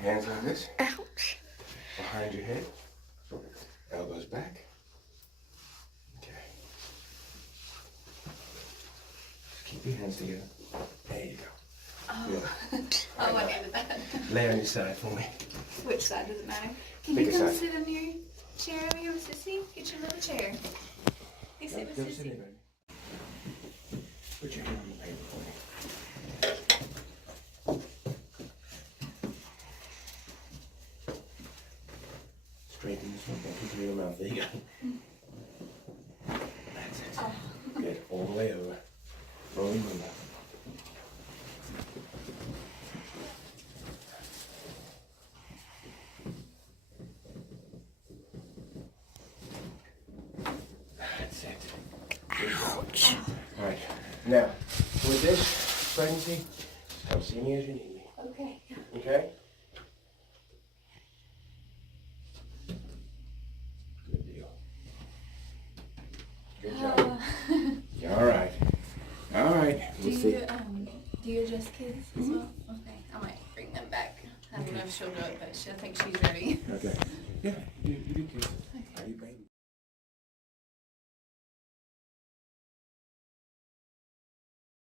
Hands like this. Ouch. Behind your head. Elbows back. Okay. Just keep your hands together. There you go. Oh, Good. oh, I needed that. Lay on your side for me. Which side does it matter? Can Pick you a come side. sit on your chair over here with Sissy? Get your little chair. Hey, sit with Go sit in, Sissy. baby. Put your hand on the paper for me. Straighten this one back into your mouth. There you go. That's it. Oh. Good. All the way over. Rolling over. That's it. Ouch. All right. Now, with this pregnancy, just come see me as you need me. Okay. Okay? Good deal. Good job. All right. All right. Do We'll see. do you adjust kids as well? Okay. I might bring them back. I don't know if she'll do it, but I think she's ready. Okay.